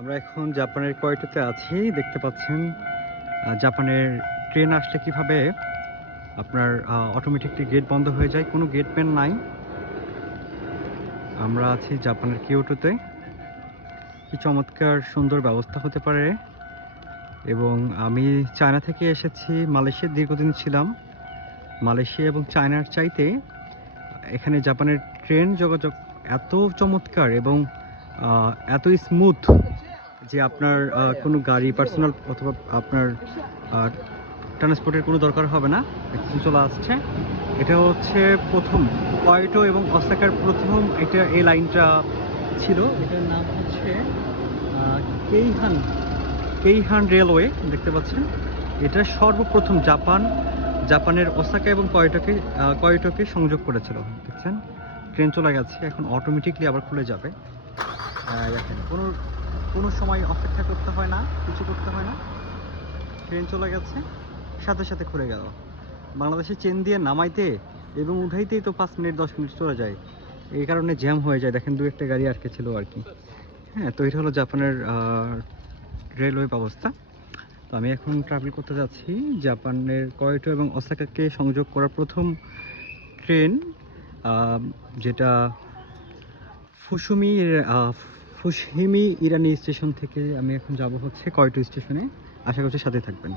আমরা এখন জাপানের কয়টোতে আছি, দেখতে পাচ্ছেন। জাপানের ট্রেন আসলে কীভাবে? আপনার অটোমেটিকলি গেট বন্ধ হয়ে যায়, কোনো গেট ম্যান নাই। আমরা আছি জাপানের কিয়োটোতে। কি চমৎকার সুন্দর ব্যবস্থা হতে পারে। এবং আমি চায়না থেকে এসেছি মালয়েশিয়ার দীর্ঘদিন ছিলাম। মালয়েশিয়া এবং চায়নার চাইতে এখানে জাপানের ট্রেন যোগাযোগ এত চমৎকার এবং এত স্মুথ যে আপনার কোনো গাড়ি পার্সোনাল অথবা আপনার ট্রান্সপোর্টের কোনো দরকার হবে না। একদম চলে আসছে। এটা হচ্ছে প্রথম কয়টো এবং অসাকার প্রথম এটা এই লাইনটা ছিল। এটার নাম হচ্ছে কেইহান কেইহান রেলওয়ে দেখতে পাচ্ছেন। এটা সর্বপ্রথম জাপান, জাপানের ওসাকা এবং কয়টোকে কয়টোকে সংযোগ করেছিল, দেখছেন? ট্রেন চলে গেছে, এখন অটোমেটিকলি আবার খুলে যাবে। দেখেন, কোনো কোনো সময় অপেক্ষা করতে হয় না, কিছু করতে হয় না। ট্রেন চলে গেছে, সাথে সাথে খুলে গেল। বাংলাদেশে চেন দিয়ে নামাইতে এবং উঠাইতেই তো পাঁচ মিনিট, দশ মিনিট চলে যায়। এই কারণে জ্যাম হয়ে যায়। দেখেন দু একটা গাড়ি আটকে ছিল আর কি। হ্যাঁ তো এটা হলো জাপানের রেলওয়ে ব্যবস্থা। তো আমি এখন ট্রাভেল করতে যাচ্ছি জাপানের কয়টো এবং ওসাকাকে সংযোগ করার প্রথম ট্রেন যেটা ফুসুমি ফুসহিমি ইরানি স্টেশন থেকে আমি এখন যাব হচ্ছে কয়টো স্টেশনে। আশা করছি সাথে থাকবেন।